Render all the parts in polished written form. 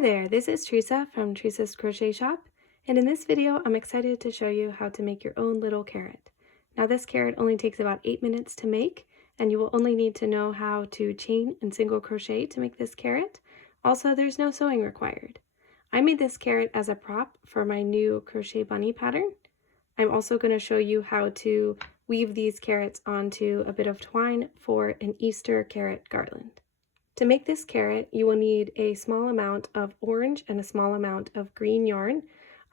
there, this is Teresa from Teresa's Crochet Shop, and in this video I'm excited to show you how to make your own little carrot. Now this carrot only takes about 8 minutes to make, and you will only need to know how to chain and single crochet to make this carrot. Also, there's no sewing required. I made this carrot as a prop for my new crochet bunny pattern. I'm also going to show you how to weave these carrots onto a bit of twine for an Easter carrot garland. To make this carrot, you will need a small amount of orange and a small amount of green yarn.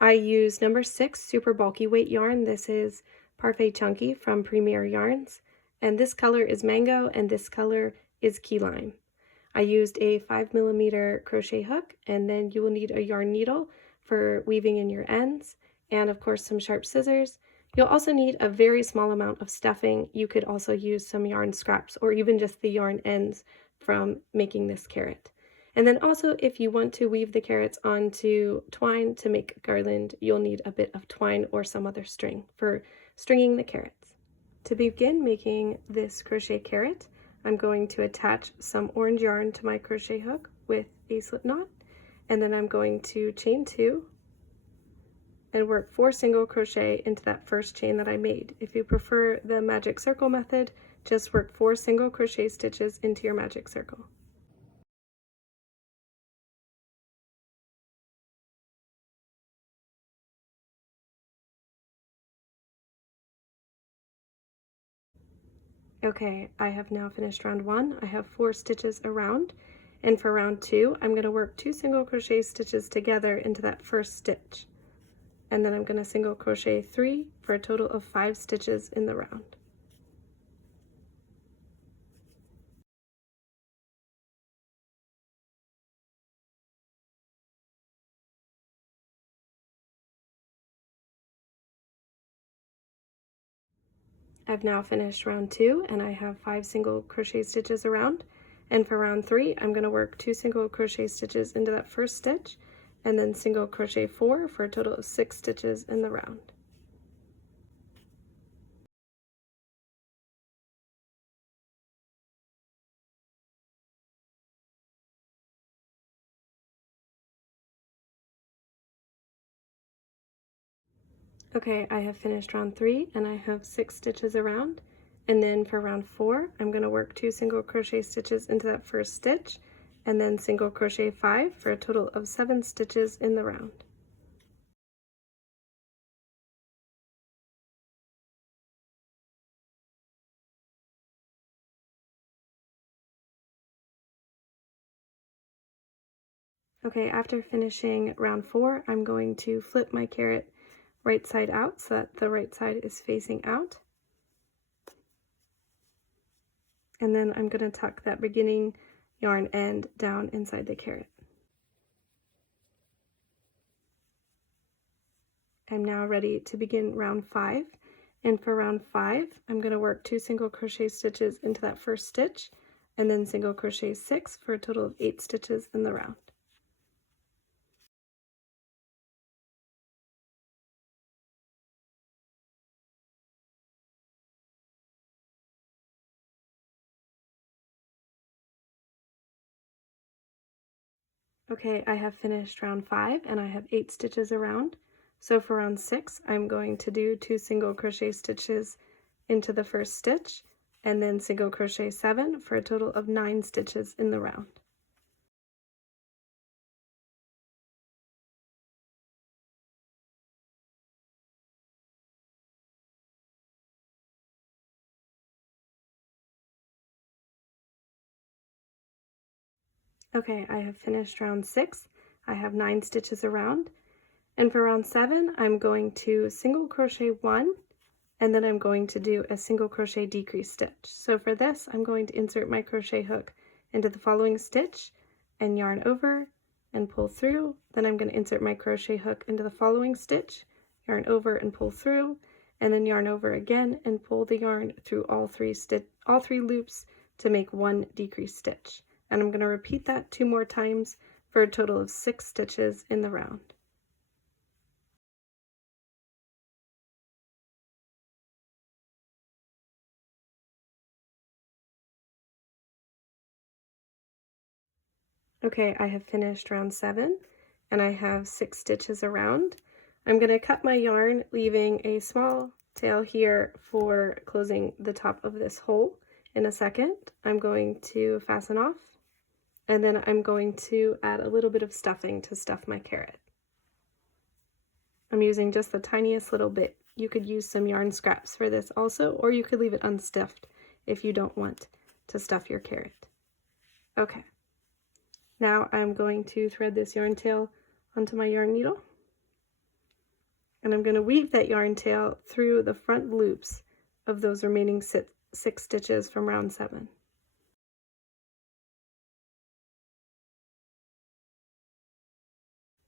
I use number 6 super bulky weight yarn. This is Parfait Chunky from Premier Yarns. And this color is mango and this color is key lime. I used a 5mm crochet hook, and then you will need a yarn needle for weaving in your ends, and of course some sharp scissors. You'll also need a very small amount of stuffing. You could also use some yarn scraps or even just the yarn ends from making this carrot. And then also, if you want to weave the carrots onto twine to make a garland, you'll need a bit of twine or some other string for stringing the carrots. To begin making this crochet carrot, I'm going to attach some orange yarn to my crochet hook with a slip knot, and then I'm going to chain 2 and work 4 single crochet into that first chain that I made. If you prefer the magic circle method, just work 4 single crochet stitches into your magic circle. Okay, I have now finished round 1. I have 4 stitches around, and for round 2, I'm going to work 2 single crochet stitches together into that first stitch. And then I'm going to single crochet 3 for a total of 5 stitches in the round. I've now finished round 2 and I have 5 single crochet stitches around, and for round 3 I'm going to work 2 single crochet stitches into that first stitch and then single crochet 4 for a total of 6 stitches in the round. Okay, I have finished round 3 and I have 6 stitches around, and then for round 4 I'm going to work 2 single crochet stitches into that first stitch and then single crochet 5 for a total of 7 stitches in the round. Okay, after finishing round 4, I'm going to flip my carrot right side out so that the right side is facing out. And then I'm going to tuck that beginning yarn end down inside the carrot. I'm now ready to begin round 5. And for round 5, I'm going to work 2 single crochet stitches into that first stitch and then single crochet 6 for a total of 8 stitches in the round. Okay, I have finished round 5 and I have 8 stitches around. So for round 6, I'm going to do 2 single crochet stitches into the first stitch and then single crochet 7 for a total of 9 stitches in the round. Okay, I have finished round 6. I have 9 stitches around, and for round 7 I'm going to single crochet 1 and then I'm going to do a single crochet decrease stitch. So for this I'm going to insert my crochet hook into the following stitch and yarn over and pull through. Then I'm going to insert my crochet hook into the following stitch, yarn over and pull through, and then yarn over again and pull the yarn through all three loops to make 1 decrease stitch. And I'm going to repeat that 2 more times for a total of 6 stitches in the round. Okay, I have finished round 7 and I have 6 stitches around. I'm going to cut my yarn, leaving a small tail here for closing the top of this hole. In a second, I'm going to fasten off, and then I'm going to add a little bit of stuffing to stuff my carrot. I'm using just the tiniest little bit. You could use some yarn scraps for this also, or you could leave it unstuffed if you don't want to stuff your carrot. Okay. Now I'm going to thread this yarn tail onto my yarn needle, and I'm going to weave that yarn tail through the front loops of those remaining 6 stitches from round 7.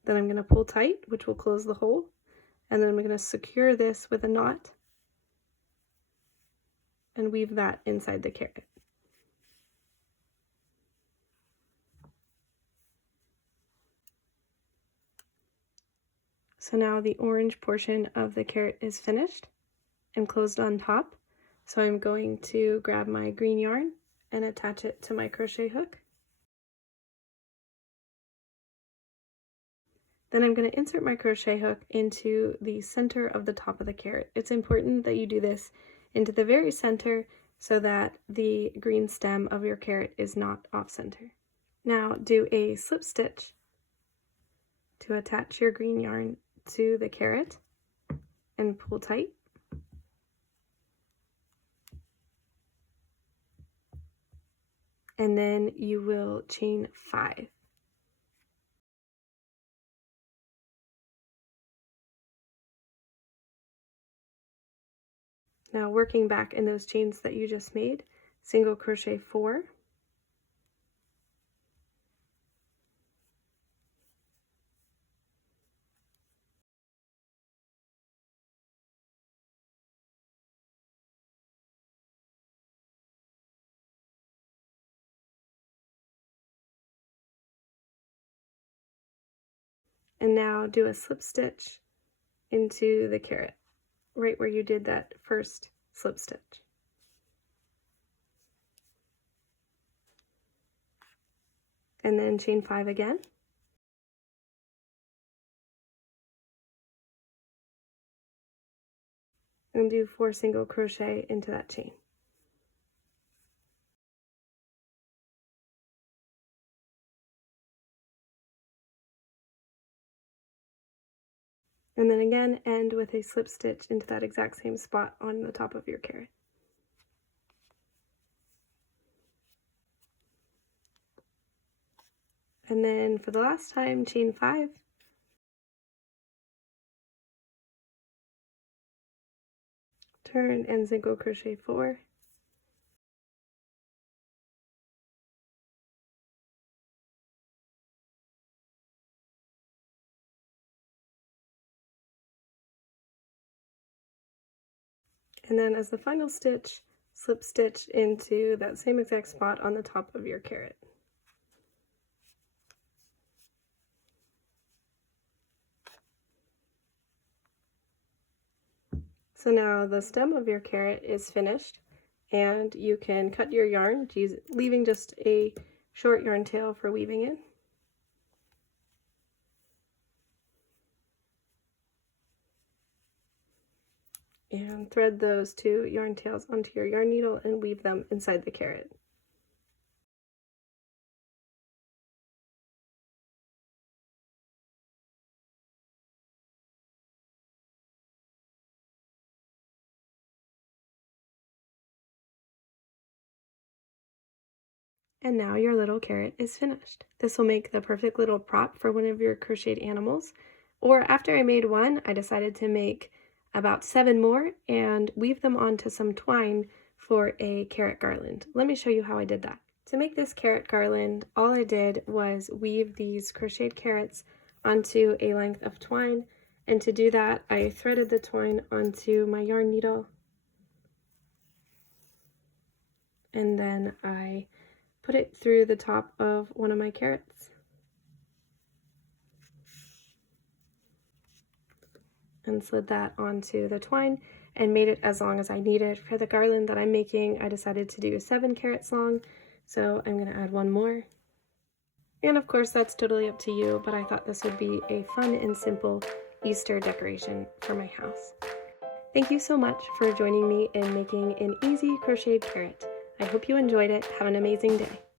Then I'm going to pull tight, which will close the hole, and then I'm going to secure this with a knot and weave that inside the carrot. So now the orange portion of the carrot is finished and closed on top. So I'm going to grab my green yarn and attach it to my crochet hook. Then I'm going to insert my crochet hook into the center of the top of the carrot. It's important that you do this into the very center so that the green stem of your carrot is not off center. Now do a slip stitch to attach your green yarn to the carrot and pull tight. And then you will chain 5. Now working back in those chains that you just made, single crochet 4, and now do a slip stitch into the carrot, right where you did that first slip stitch. And then chain 5 again. And do 4 single crochet into that chain. And then again end with a slip stitch into that exact same spot on the top of your carrot. And then for the last time, chain 5. Turn and single crochet 4. And then as the final stitch, slip stitch into that same exact spot on the top of your carrot. So now the stem of your carrot is finished, and you can cut your yarn, leaving just a short yarn tail for weaving in. And thread those 2 yarn tails onto your yarn needle and weave them inside the carrot. And now your little carrot is finished. This will make the perfect little prop for one of your crocheted animals. Or after I made one, I decided to make about 7 more and weave them onto some twine for a carrot garland. Let me show you how I did that. To make this carrot garland, all I did was weave these crocheted carrots onto a length of twine, and to do that, I threaded the twine onto my yarn needle, and then I put it through the top of one of my carrots. And slid that onto the twine and made it as long as I needed. For the garland that I'm making, I decided to do 7 carrots long, so I'm going to add 1 more. And of course, that's totally up to you, but I thought this would be a fun and simple Easter decoration for my house. Thank you so much for joining me in making an easy crocheted carrot. I hope you enjoyed it. Have an amazing day.